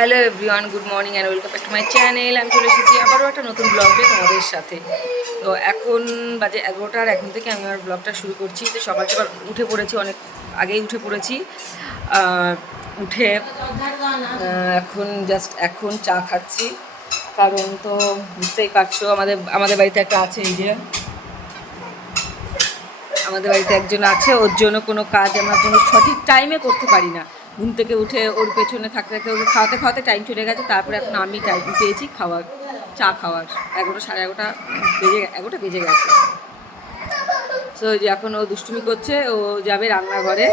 Hello everyone, good morning and welcome back to my channel আমি চলে এসেছি আবারও একটা নতুন ব্লগ ব্লগে তোমাদের সাথে। তো এখন বাজে এগারোটার, এখন থেকে আমি আমার ব্লগটা শুরু করছি। তো সকাল সকাল উঠে পড়েছি, অনেক আগেই উঠে পড়েছি। উঠে এখন জাস্ট এখন চা খাচ্ছি। কারণ তো বুঝতেই পারছ, আমাদের আমাদের বাড়িতে একটা আছে এই যে। আমাদের বাড়িতে একজন আছে, ওর জন্য কোনো কাজ আমরা কোনো সঠিক টাইমে করতে পারি না। ঘুম থেকে উঠে ওর পেছনে থাকতে থাকতে ওকে খাওয়াতে খাওয়াতে টাইম চলে গেছে। তারপরে এখন আমি টাইম পেয়েছি খাওয়ার, চা খাওয়ার। এগারোটা, সাড়ে এগারোটা বেজে এগারোটা বেজে গেছে। তো যে এখন ও দুষ্টুমি করছে, ও যাবে রান্নাঘরে,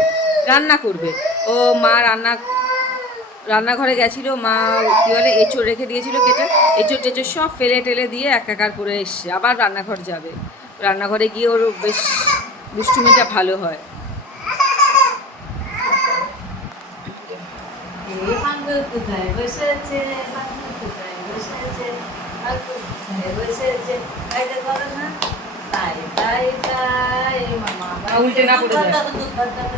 রান্না করবে। ও মা রান্না, রান্নাঘরে গেছিল, মা কী বলে, এঁচড় রেখে দিয়েছিল কেটে, এঁচড় টেচড় সব ফেলে টেলে দিয়ে একাকার করে এসছে। আবার রান্নাঘর যাবে। রান্নাঘরে গিয়ে ওর বেশ দুষ্টুমিটা ভালো হয়। পাঙ্গল কোথায় বসেছে পাঙ্গল কোথায় বসেছে পাঙ্গল কোথায় বসেছে তাইটা করো না তাই তাই তাই মামা উল্টে না পড়ে যায়। দুধ ভাত দাও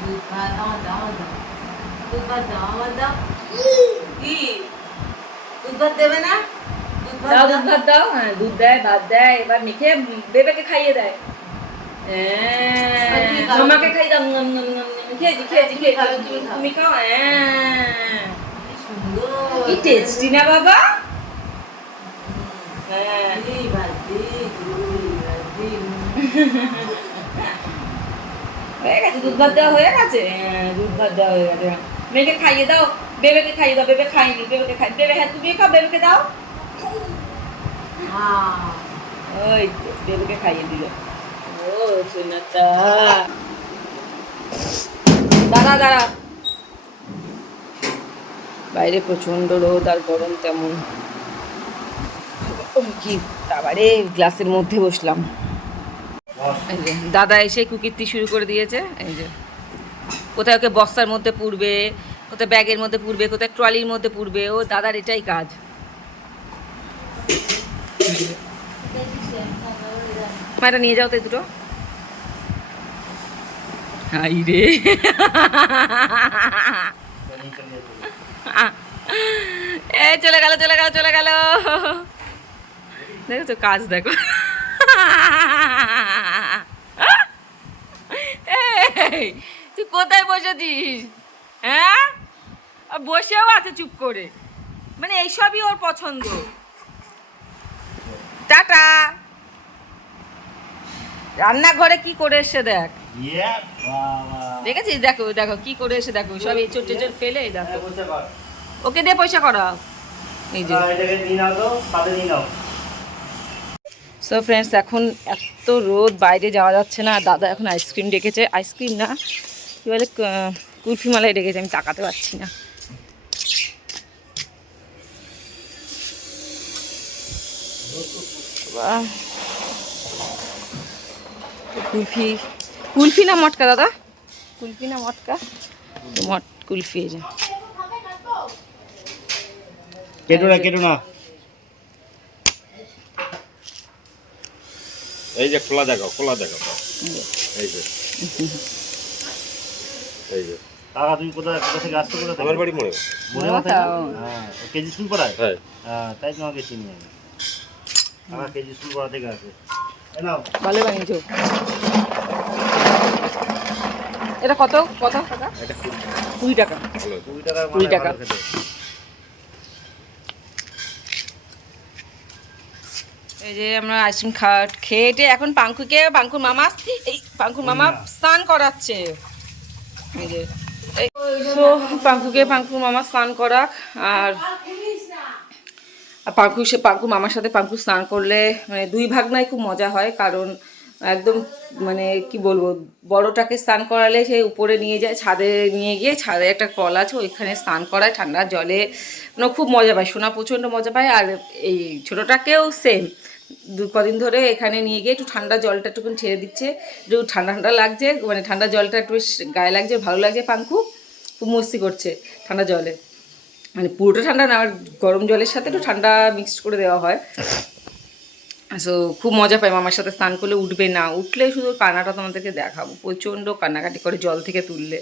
দুধ ভাত আমার দাও দাও দুধ ভাত দাও আমার দাও কি দুধ ভাত দেবে না দুধ ভাত দাও দুধ ভাত দাও হ্যাঁ দুধ দেয় ভাত দেয় এবার মেখে বেবেকে খাইয়ে দেয় খাবে? মামাকে খাই দাও নম, নম, নম, নম। খেয়েছি খেয়েছি খেয়েছি তুমি খাও। হ্যাঁ কি টেস্টি না বাবা? হ্যাঁ গেছে দুধ ভাত দেওয়া হয়ে গেছে? হ্যাঁ দুধ ভাত দেওয়া হয়ে গেছে। মেয়েকে খাইয়ে দাও। বেবেকে খাইয়ে দাও বেবে খাইনি বেবেকে খাই বেবে হ্যাঁ তুমি খাও বেবেকে দাও। হ্যাঁ। ওই বেবেকে খাইয়ে দিল। ও সোনাটা দাঁড়া দাঁড়া। বাইরে প্রচণ্ড রোদ আর গরম তেমন। কি তাবারে গ্লাসের মধ্যে বসলাম। এই যে, দাদা এসে কুকিরতি শুরু করে দিয়েছে। এই যে কোথায় ওকে বস্তার মধ্যে পুরবে কোথায় ব্যাগের মধ্যে পুরবে কোথায় ট্রলির মধ্যে পুরবে ও দাদার এটাই কাজ। এটা নিয়ে যাও তো দুটো। হাই রে এ চলে গেল চলে গেল চলে গেল। দেখো তো কাজ দেখো। তুই কোথায় বসেছিস? হ্যাঁ? বসেও আছে চুপ করে। মানে এইসবই ওর পছন্দ। টাটা। রান্নাঘরে কি করে এসে দেখ। দেখেছিস? দেখো দেখো কি করে এসে দেখো সব এঁচড় টেচড় ফেলে দেখো। হ্যাঁ। ওকে দিয়ে পয়সা করা। এই যে। সো ফ্রেন্ডস এখন এত রোদ বাইরে যাওয়া যাচ্ছে না। দাদা এখন আইসক্রিম ডেকেছে। আইসক্রিম না কী বলে কুলফি মালাই ডেকেছে আমি তাকাতে পারছি না। কুলফি কুলফি না মটকা দাদা? কুলফি না মটকা। মট কুলফি এই যে। কেটো না কেটো না। এই যে খোলা দেখো খোলা দেখো। এই যে। এই যে। কাকা তুমি কোথায় কোথা থেকে আসছো কোথা আমার বাড়ি হ্যাঁ। কেজি স্কুল পড়ায়? হ্যাঁ। হ্যাঁ তাই তোমাকে চিনি আমি। কাকা কেজি স্কুল পড়া থেকে আসে। ভালো বানিয়েছো। এটা কত? কত? কুড়ি টাকা। কুড়ি টাকা। এই যে আমরা আইসক্রিম খা, খেয়ে এখন পাঙ্কুকে, পাঙ্কুর মামা, এই পাঙ্কুর মামা স্নান করাচ্ছে। এই যে তো পাঙ্কুকে, পাঙ্কুর মামা স্নান করাক, আর পাঙ্কু সে, পাঙ্কু মামার সাথে পাঙ্কু স্নান করলে মানে দুই ভাগ নাই খুব মজা হয়, কারণ একদম মানে কি বলব, বড়টাকে স্নান করালে সে উপরে নিয়ে যায়, ছাদে নিয়ে গিয়ে ছাদে একটা কল আছে, ওইখানে স্নান করায়, ঠান্ডা জলে মানে খুব মজা পায়, সোনা প্রচণ্ড মজা পায়, আর এই ছোটোটাকেও সেম দু কদিন ধরে এখানে নিয়ে গিয়ে একটু ঠান্ডা জলটা একটু ছেড়ে দিচ্ছে, একটু ঠান্ডা ঠান্ডা লাগছে মানে ঠান্ডা জলটা একটু গায়ে লাগছে, ভালো লাগছে, পাঙ্কু খুব মস্তি করছে ঠান্ডা জলে। মানে পুরোটা ঠান্ডা না, আর গরম জলের সাথে একটু ঠান্ডা মিক্সড করে দেওয়া হয়। সো খুব মজা পাই মামার সাথে স্নান করলে উঠবে না। উঠলে শুধু কান্নাটা তোমাদেরকে দেখাবো। প্রচণ্ড কান্নাকাটি করে জল থেকে তুললে।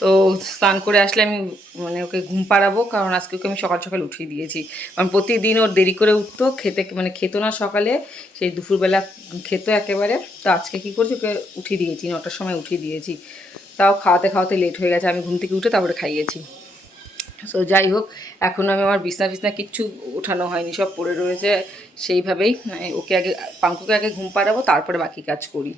তো স্নান করে আসলে আমি মানে ওকে ঘুম পাড়াবো, কারণ আজকে ওকে আমি সকাল সকাল উঠিয়ে দিয়েছি। কারণ প্রতিদিন ওর দেরি করে উঠতো, খেতে মানে খেতো না সকালে, সেই দুপুরবেলা খেতো একেবারে। তো আজকে কী করছি, ওকে উঠিয়ে দিয়েছি, নটার সময় উঠিয়ে দিয়েছি। তাও খাওয়াতে খাওয়াতে লেট হয়ে গেছে, আমি ঘুম থেকে উঠে তারপরে খাইয়েছি। সো যাই হোক, এখন আমি আমার বিছনা বিছনা কিচ্ছু ওঠানো হয়নি, সব পড়ে রয়েছে। সেইভাবেই মানে ওকে আগে, পাঙ্কুকে আগে ঘুম পাড়াবো, তারপরে বাকি কাজ করি।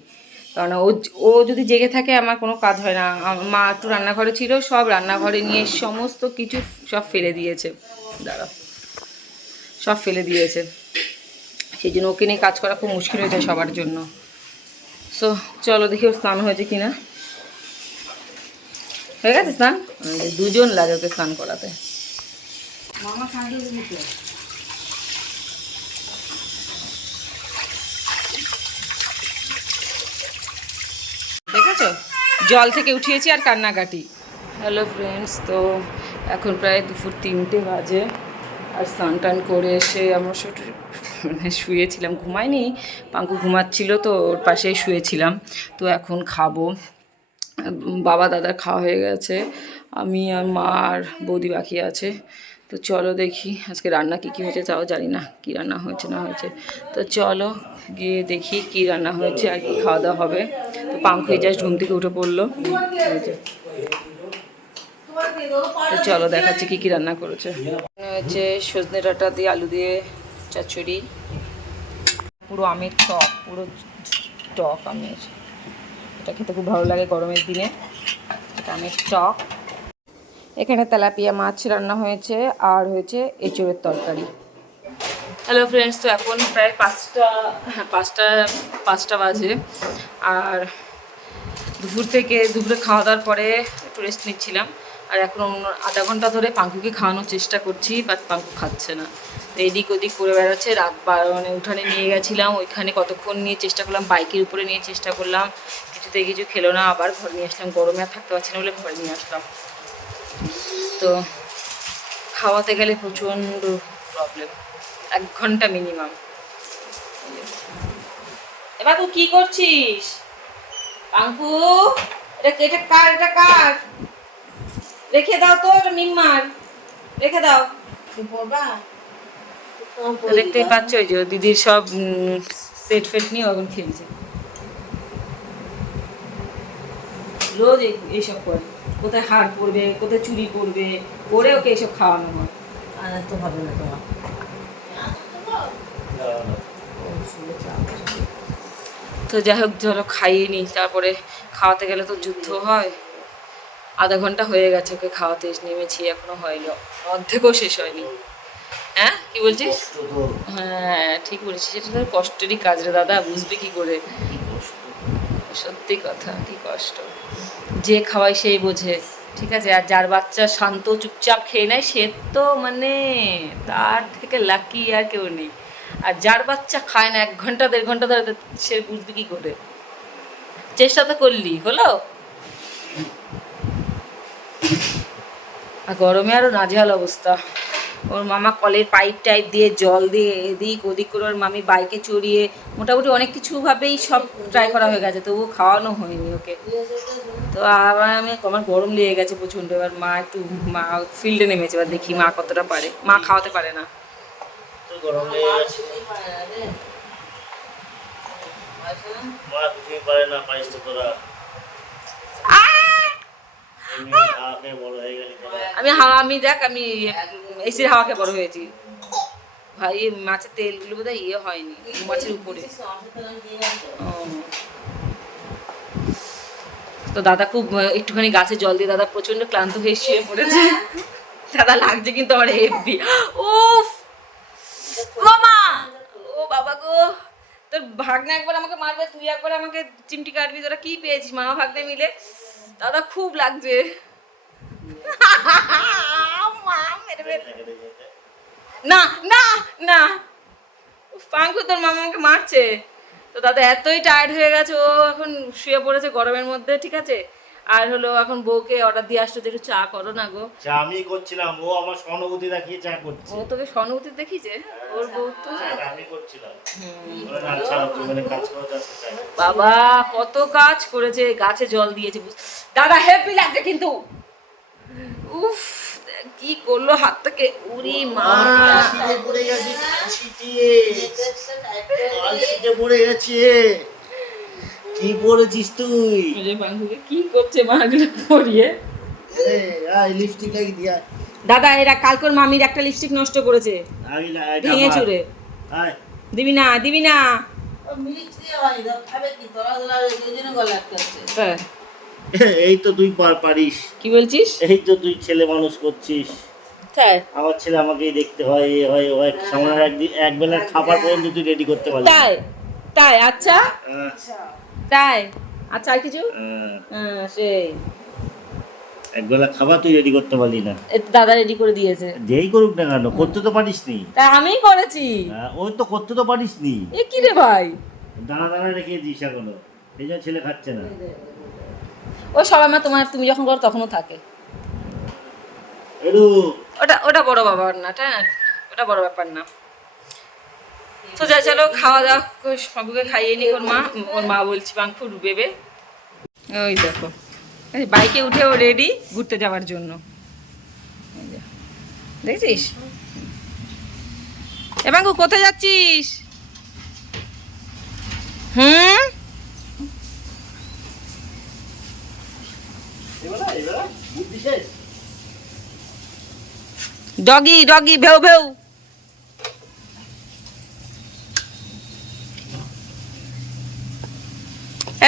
কারণ ও ও যদি জেগে থাকে, আমার কোনো কাজ হয় না। মা একটু রান্নাঘরে ছিল, সব রান্নাঘরে নিয়ে সমস্ত কিছু সব ফেলে দিয়েছে। দাঁড়া। সব ফেলে দিয়েছে। সেই জন্য ওকে নিয়ে কাজ করা খুব মুশকিল হয়ে যায় সবার জন্য। সো চলো দেখি ওর স্নান হয়েছে কিনা। হয়ে গেছে স্নান? দুজন লাগে ওকে স্নান করাতে। মামা দেখেছ? জল থেকে উঠিয়েছি আর কান্নাকাটি। হ্যালো ফ্রেন্ডস তো এখন প্রায় দুপুর তিনটে বাজে আর স্নান টান করে এসে আমরা শুধু মানে শুয়েছিলাম ঘুমাইনি পাঙ্কু ঘুমাচ্ছিল তো ওর পাশেই শুয়েছিলাম তো এখন খাব। বাবা দাদার খাওয়া হয়ে গেছে, আমি আর মা আর বৌদি বাকি আছে। তো চলো দেখি আজকে রান্না কী কী হয়েছে, তাও জানি না কী রান্না হয়েছে, না হয়েছে। তো চলো গিয়ে দেখি কী রান্না হয়েছে আর কি খাওয়া দাওয়া হবে। তো পাঙ্কুই জাস্ট ঘুম থেকে উঠে পড়ল। তো চলো দেখাচ্ছি কী কী রান্না করেছে। হচ্ছে সজনে ডাঁটা দিয়ে আলু দিয়ে চচ্চড়ি, পুরো আমের টক, পুরো টক আমের। এটা খেতে খুব ভালো লাগে গরমের দিনে। এটা টক। এখানে তেলাপিয়া মাছ রান্না হয়েছে, আর হয়েছে এঁচড়ের তরকারি। হ্যালো ফ্রেন্ডস তো এখন প্রায় পাঁচটা হ্যাঁ পাঁচটা পাঁচটা বাজে। আর দুপুর থেকে, দুপুরে খাওয়া দাওয়ার পরে একটু রেস্ট নিচ্ছিলাম। আর এখন আধা ঘণ্টা ধরে পাঙ্কুকে খাওয়ানোর চেষ্টা করছি বাট পাঙ্কু খাচ্ছে না। এদিক ওদিক করে বেড়াচ্ছে, রাত মানে উঠানে নিয়ে গেছিলাম। ওইখানে কতক্ষণ নিয়ে চেষ্টা করলাম, বাইকের উপরে নিয়ে চেষ্টা করলাম। কিছুতে কিছু খেলো না আবার ঘরে নিয়ে আসলাম। গরমে আর থাকতে পারছি না বলে ঘরে নিয়ে আসলাম। তো খাওয়াতে গেলে প্রচণ্ড প্রবলেম এক ঘণ্টা মিনিমাম এবার তুই কি করছিস? পাঙ্কু এটা এটা কার এটা কার? রেখে দাও তো এটা মিম্মার রেখে দাও। পড়বা দেখতেই পাচ্ছ ওই যে দিদির সব সেট ফেট নিয়ে এখন খেলছে। রোজ এই- এইসব করে। কোথায় হাড় পড়বে কোথায় চুরি পড়বে করে ওকে এইসব খাওয়ানো হয়। আর তো হবে না তোমার। তো যাই হোক ধরো খাইয়ে নিই তারপরে খাওয়াতে গেলে তো যুদ্ধ হয়। আধা ঘণ্টা হয়ে গেছে ওকে খাওয়াতে নেমেছি এখনও হয়নি। অর্ধেকও শেষ হয়নি। হ্যাঁ? কি বলছিস? হ্যাঁ ঠিক বলেছিস। এটা তো কষ্টেরই কাজ রে দাদা বুঝবি কি করে? সত্যি কথা, কি কষ্ট। যে খাওয়াই সেই বোঝে। ঠিক আছে, আর যার বাচ্চা শান্ত চুপচাপ খেয়ে নেয়, সে তো মানে তার থেকে লাকি আর কেউ নেই। আর যার বাচ্চা খায় না, এক ঘণ্টা, দেড় ঘণ্টা ধরে সে বুঝবে কি করে। চেষ্টা তো করলি, হলো? আর গরমে আরও নাজেহাল অবস্থা। ওর মামা কলের পাইপ টাইপ দিয়ে জল দিয়ে এদিক ওদিক করে ওর মামি বাইকে চড়িয়ে মোটামুটি অনেক কিছুভাবেই সব ট্রাই করা হয়ে গেছে তবুও খাওয়ানো হয়নি ওকে। তো আবার আমি আমার গরম লেগে গেছে প্রচণ্ড এবার মা একটু মা ফিল্ডে নেমেছে এবার দেখি মা কতটা পারে। মা খাওয়াতে পারে না। গরম লেগে গেছে। মা কিছুই পারে না পারিস তো তোরা। এমনি হাতে বড় গেলি তোরা আমি আমি দেখ আমি এসির হাওয়া খেয়ে বড় হয়েছি। ভাই মাছের তেলগুলো বোধহয় ইয়ে হয়নি মাছের উপরে। তো দাদা খুব একটুখানি গাছে জল দিয়ে দাদা প্রচণ্ড ক্লান্ত হয়ে শুয়ে পড়েছে। দাদা লাগছে কিন্তু আমার হেভি উফ! মামা ও বাবা গো! তোর ভাগ্নে একবার আমাকে মারবে, তুই একবার আমাকে চিমটি কাটবি, তোরা কি পেয়েছিস? মামা ভাগ্নে মিলে। দাদা খুব লাগছে। মা না না না। পাঙ্কু তোর মামা আমাকে মারছে। তো দাদা এতই টায়ার্ড হয়ে গেছে ও এখন শুয়ে পড়েছে গরমের মধ্যে ঠিক আছে? আর হলো এখন বউকে অর্ডার দিয়ে আসতো একটু চা করো না গো। চা আমি করছিলাম ও আমার সহানুভূতি দেখিয়ে চা করছে। ও তোকে সহানুভূতি দেখিছে ওর বউ তো আর আমি করছিলাম। বাবা কত কাজ করেছে গাছে জল দিয়েছে দাদা হেভি লাগছে কিন্তু। উফ। কি করল হাত থেকে উরি মা পড়ে গেছে পড়ে কি পড়েছিস তুই? কি করছে মাগুলো পরিয়ে লিপস্টিক লাগিয়ে দিয়া দাদা এরা কালকর মামির একটা লিপস্টিক নষ্ট করেছে। ভেঙে চুরে। দিবি না দিবি না। খাবে কি? তোরা জন্য গলা হ্যাঁ, এই তো তুই পার- পারিস। কি বলছিস? এই তো তুই ছেলে মানুষ করছিস। আমার ছেলে আমাকেই দেখতে হয় এ হয় ও হয় সামনে একদিন এক বেলার খাবার পর্যন্ত তুই রেডি করতে পারবি। তাই তাই আচ্ছা? তাই আচ্ছা আর কিছু? হ্যাঁ সেই। এক বেলা খাবার তুই রেডি করতে পারলি না। দাদা রেডি করে দিয়েছে। যেই করুক না কেন করতে তো পারিস নি তাই আমিই করেছি। আহ, ওই তো করতে তো পারিস নি এ কি রে ভাই? দানা দানা রেখে দিস এখনও। এই জন্য ছেলে খাচ্ছে না। ও সবাই মা তোমার তুমি যখন করো তখনও থাকে। ওটা ওটা বড় ব্যাপার না তাই না? ওটা বড় ব্যাপার না। তো যা চলো খাওয়া দাওয়া করে বাবুকে খাইয়ে নি ওর মা ওর মা বলছি বাঙ্কু ডুবেবে। ওই দেখো। এই বাইকে উঠে ও রেডি ঘুরতে যাওয়ার জন্য। দেখছিস? এ বাঙ্কু কোথায় যাচ্ছিস? হুম? ডগি ডগি ভেউ ভেউ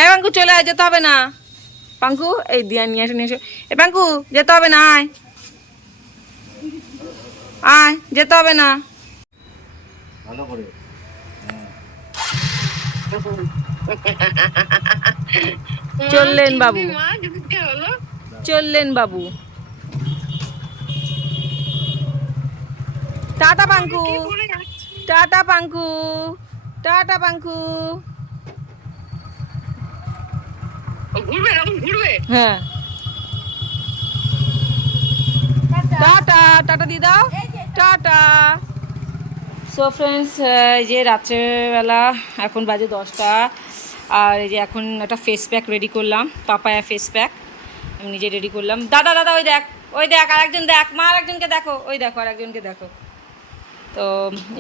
এ পাঙ্কু চলে আয় যেতে হবে না। পাঙ্কু এই দিয়া নিয়ে এসো নিয়ে এসো। এ পাঙ্কু যেতে হবে না আয়। আয় যেতে হবে না। ভালো করে। চললেন বাবু। চললেন বাবু। Tata Panku. Tata Panku. Tata Panku. হ্যাঁ। টাটা টাটা দিয়ে দাও টাটা। সো ফ্রেন্ডস এই যে রাত্রেবেলা এখন বাজে দশটা। আর এই যে এখন একটা ফেস প্যাক রেডি করলাম পাপায়া ফেস প্যাক নিজে রেডি করলাম। দাদা দাদা, ওই দেখ ওই দেখ আর একজন দেখ, মা আর একজনকে দেখো, ওই দেখো আর একজনকে দেখো। তো,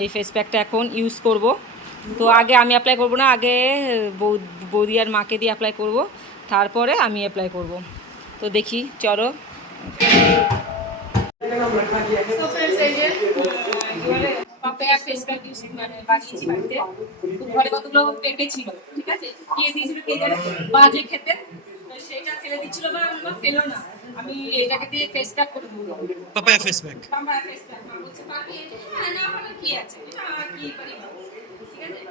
এই ফেস প্যাকটা এখন ইউজ করব। তো আগে আমি অ্যাপ্লাই করব না, আগে বৌদি আর মাকে দিয়ে অ্যাপ্লাই করব। তারপরে আমি অ্যাপ্লাই করব। তো দেখি, চলো। মানে ঘরে কতগুলো পেঁপে ছিল, ঠিক আছে? বাজে খেতে। তো সেইটা ফেলে দিচ্ছিল বা বা ফেলো না। আমি এটাকে দিয়ে ফেস প্যাক করে দেবো papaya face pack papaya face pack মা বলছে পারবি হ্যাঁ না পারলে কি আছে? এটা কি পারি ঠিক আছে?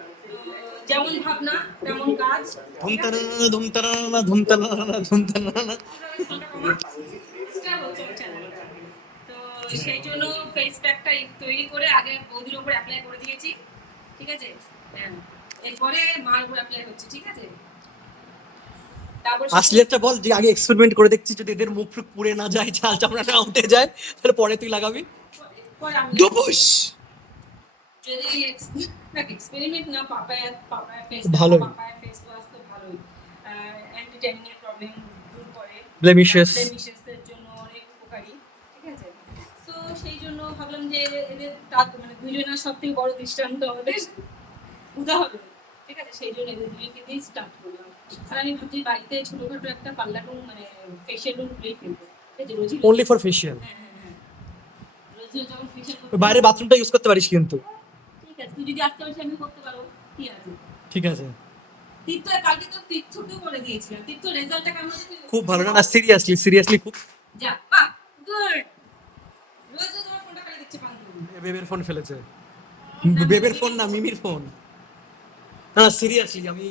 যেমন ভাবনা তেমন কাজ। ধুমতানা ধুমতানা ধুমতানা ধুমতানা তো সেই জন্য ফেস প্যাকটা তৈরি করে আগে বৌদির উপর অ্যাপ্লাই করে দিয়েছি। ঠিক আছে। এরপরে মার উপর অ্যাপ্লাই হচ্ছে। ঠিক আছে? আসলে একটা বল যে আগে এক্সপেরিমেন্ট করে দেখছি যদি এদের মুখ ফুক পুড়ে না যায় চাল চামড়া না উঠে যায় তাহলে পরে তুই লাগাবি। ডুবুস! Blemishes. ব্লেমিশেসের জন্য অনেক উপকারী ঠিক আছে? তো সেই জন্য ভাবলাম যে এদের মানে দুজনের সব থেকে বড় দৃষ্টান্ত আমাদের উদাহরণ ঠিক আছে? সেই জন্য এদের দুজনকে দিয়ে স্টার্ট করলাম। আর আমি ভাবছি বাড়িতে ছোটখাটো একটা পার্লার রুম মানে ফেশিয়াল রুম খুলেই ফেলব। অনলি ফর ফেশিয়াল বাইরে বাথরুমটা ইউজ করতে পারিস কিন্তু। ঠিক আছে তুই যদি আসতে পারিস আমি করতে পারব। আছে? ঠিক আছে। তীর্থ কালকে তো তীর্থকেও করে দিয়েছিলাম। তীর্থ রেজাল্টটা কেমন হয়েছে? খুব ভালো না সিরিয়াসলি সিরিয়াসলি খুব যা বাহ গুড রোজ রোজ আমার ফোনটা খালি দিচ্ছে পাঙ্কু বেবের ফোন ফেলেছে। বেবের ফোন না মিমির ফোন না সিরিয়াসলি আমি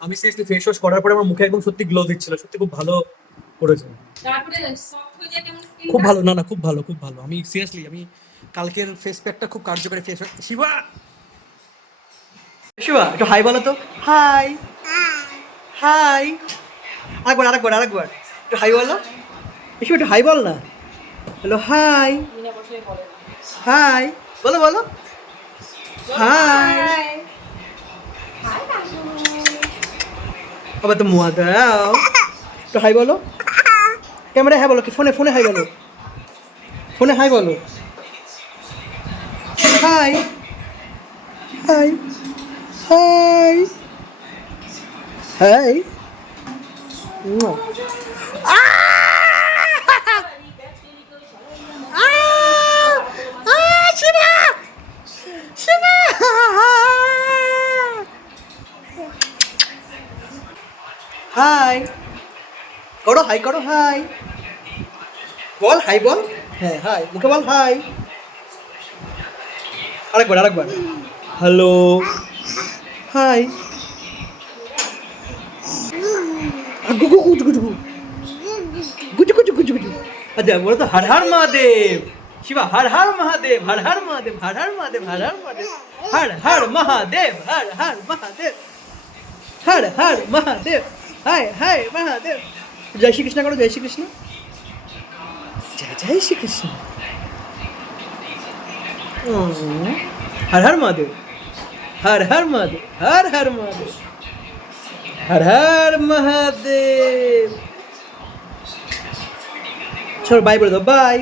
আমি সিরিয়াসলি ফেস ওয়াশ করার পরে আমার মুখে একদম সত্যি গ্লো দিচ্ছিল সত্যি খুব ভালো করেছে। তারপরে সফট হয়ে যায় কেমন খুব ভালো না না খুব ভালো খুব ভালো। আমি সিরিয়াসলি আমি কালকের ফেস প্যাকটা খুব কার্যকরী ফেস শিবা! শিবা একটু হাই বলো তো। হাই হাই আরেকবার আরেকবার আরেকবার। একটু হাই বলো। এসব একটু হাই বল না। হ্যালো হাই হাই বলো বলো হাই আবার তো মুয়া দাও। তো হাই বলো। ক্যামেরা হাই বলো কি? ফোনে ফোনে হাই বলো। ফোনে হাই বলো। Hi. Hi. Hi. Hi. Hi hi hi করো, হাই। বল হাই বল। হ্যাঁ হাই। মুখে বল, হাই। আরেকবার আরেকবার। হ্যালো। হাই। আচ্ছা বলো তো, হর হর মহাদেব। শিবা, হর হর মহাদেব, হর হর মহাদেব, হর হর মহাদেব, হর হর মহাদেব। হর হর মহাদেব, হর হর মহাদেব। হর হর মহাদেব, হায় হায় মহাদেব। জয় শ্রীকৃষ্ণ করো জয় শ্রীকৃষ্ণ জয় জয় শ্রীকৃষ্ণ উম, হর হর মহাদেব হর হর মহাদেব হর হর মহাদেব হর হর মহাদেব চলো বাই বলে দাও বাই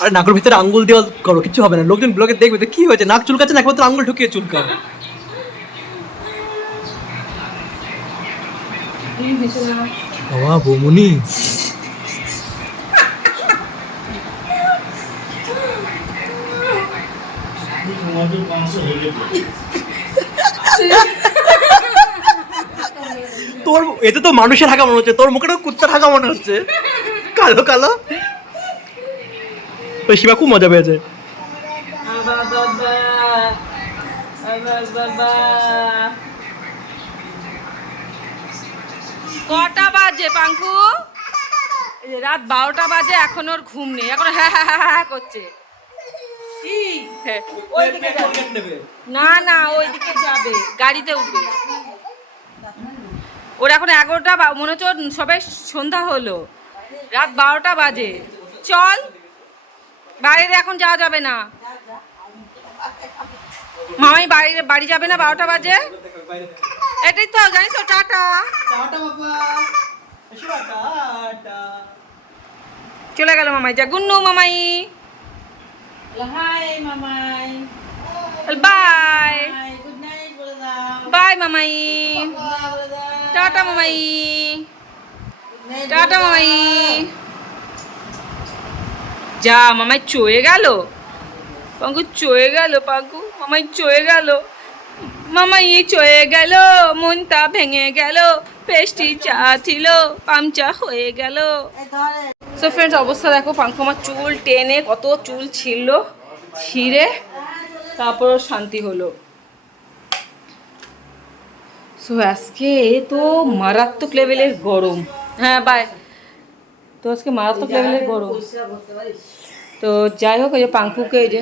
আরে নাকের ভিতরে আঙ্গুল দেওয়া করো, কিছু হবে না। লোকজন ব্লগে দেখবে তো কি হয়েছে? নাক চুলকাচ্ছে নাকের ভিতরে আঙ্গুল ঢুকিয়ে চুলকাও। বাবা, বৌমনি। তোমাদের মাংস হয়ে গেছে। তোর এতে তো মানুষের হাঁকা মনে হচ্ছে তোর মুখে তো কুত্তার হাঁকা মনে হচ্ছে। কালো কালো। ওই শিবা খুব মজা পেয়েছে। কটা বাজে পাঙ্কু? রাত বারোটা বাজে এখন ওর ঘুম নেই। এখন হ্যাঁ হ্যাঁ হ্যাঁ হ্যাঁ করছে। কি? হ্যাঁ, না না ওইদিকে যাবে। গাড়িতে উঠবে। ওর এখন এগারোটা মনে হচ্ছে সবাই সন্ধ্যা হলো। রাত বারোটা বাজে। চল বাইরে এখন যাওয়া যাবে না। মামাই বাড়ি বাড়ি যাবে না বারোটা বাজে? এটাই তো জানিস তো টাটা। চলে গেল মামাই যা গুন্নু মামাই। হাই মামাই। বাই। বাই মামাই। টাটা মামাই। টাটা মামাই। যা মামাই চয়ে গেল। পাঙ্কু চয়ে গেল, পাঙ্কু। মামাই চয়ে গেল। মামাই চয়ে গেল, মনটা ভেঙে গেল, পেস্টি চা ছিল পামচা হয়ে গেল। সো ফ্রেন্ডস অবস্থা দেখো, পাঙ্কু আমার চুল টেনে কত চুল ছিল, ছিঁড়ে, তারপর শান্তি হলো। সো আজকে তো মারাত্মক লেভেলের গরম। হ্যাঁ বাই তো আজকে মারাত্মক লেভেলের গরম। তো যাই হোক, এই যে পাঙ্কুকে এই যে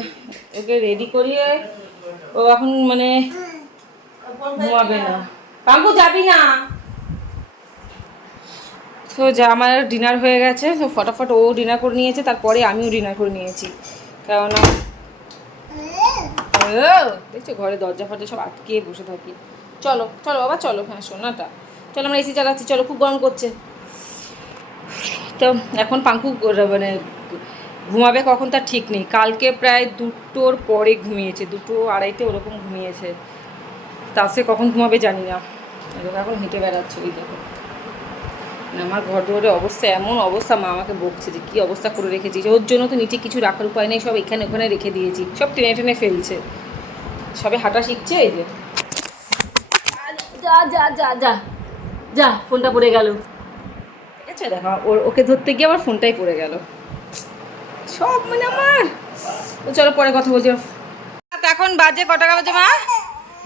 ওকে রেডি করিয়ে ও এখন মানে ঘুমাবে না। পাঙ্কু যাবি না? তো যা, আমার ডিনার হয়ে গেছে। তো ফটাফট ও ডিনার করে নিয়েছে, তারপরে আমিও ডিনার করে নিয়েছি। কেননা দেখছ, ঘরে দরজা ফরজা সব আটকে বসে থাকি। চলো চলো বাবা চলো। হ্যাঁ সোনাটা চলো আমরা এসি চালাচ্ছি চলো খুব গরম করছে। তো এখন পাঙ্কু মানে ঘুমাবে কখন তার ঠিক নেই। কালকে প্রায় দুটোর পরে ঘুমিয়েছে দুটো আড়াইটে ওরকম ঘুমিয়েছে। তা সে কখন ঘুমাবে জানি না। দেখো এখন হেঁটে বেড়াচ্ছে ওই দেখো। না, আমার ঘর দুয়ারের অবস্থা এমন অবস্থা মা আমাকে বকছে যে কী অবস্থা করে রেখেছিস ওর জন্য তো নিচে কিছু রাখার উপায় নেই সব এখানে ওখানে রেখে দিয়েছি। সব টেনে টেনে ফেলছে। সবে হাঁটা শিখছে এই যে। যা যা যা যা। যা, ফোনটা পড়ে গেল। ঠিক আছে, দেখো, ওর ওকে ধরতে গিয়ে আবার ফোনটাই পড়ে গেল। সব মানে আমার। তো চলো পরে কথা বলছি। এখন বাজে ক টাকা বাজে, মা?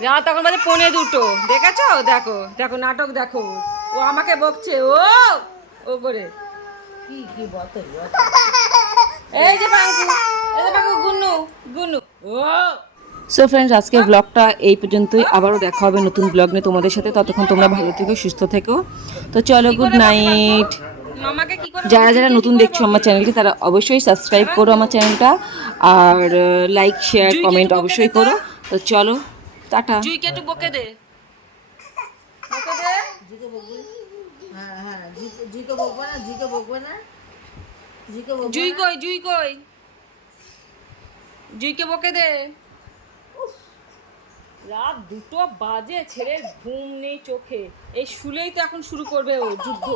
রাত এখন বাজে পৌনে দুটো। দেখেছ? দেখো দেখো, নাটক দেখো। ও আমাকে বকছে। ও ও করে কি কি বলতো? এই যে পাঙ্কু, এই যে পাঙ্কু, গুন্নু গুন্নু। ও। সো ফ্রেন্ডস আজকের ব্লগটা এই পর্যন্তই। আবারও দেখা হবে নতুন ব্লগ নিয়ে তোমাদের সাথে। ততক্ষণ তোমরা ভালো থেকো সুস্থ থেকো। তো চলো গুড নাইট যারা যারা নতুন দেখছ আমার চ্যানেলকে তারা অবশ্যই সাবস্ক্রাইব করো আমার চ্যানেলটা আর লাইক শেয়ার কমেন্ট অবশ্যই করো। তো। চলো টাটা। জুইকে একটু বকে দে। হ্যাঁ হ্যাঁ জিকে বকবে না জিকে বকবে না জিকে বকবে জুই কই জুই কই? জুইকে বকে দে। রাত দুটো বাজে, ছেলের ঘুম নেই চোখে। এই শুলেই তো এখন শুরু করবে ও যুদ্ধ।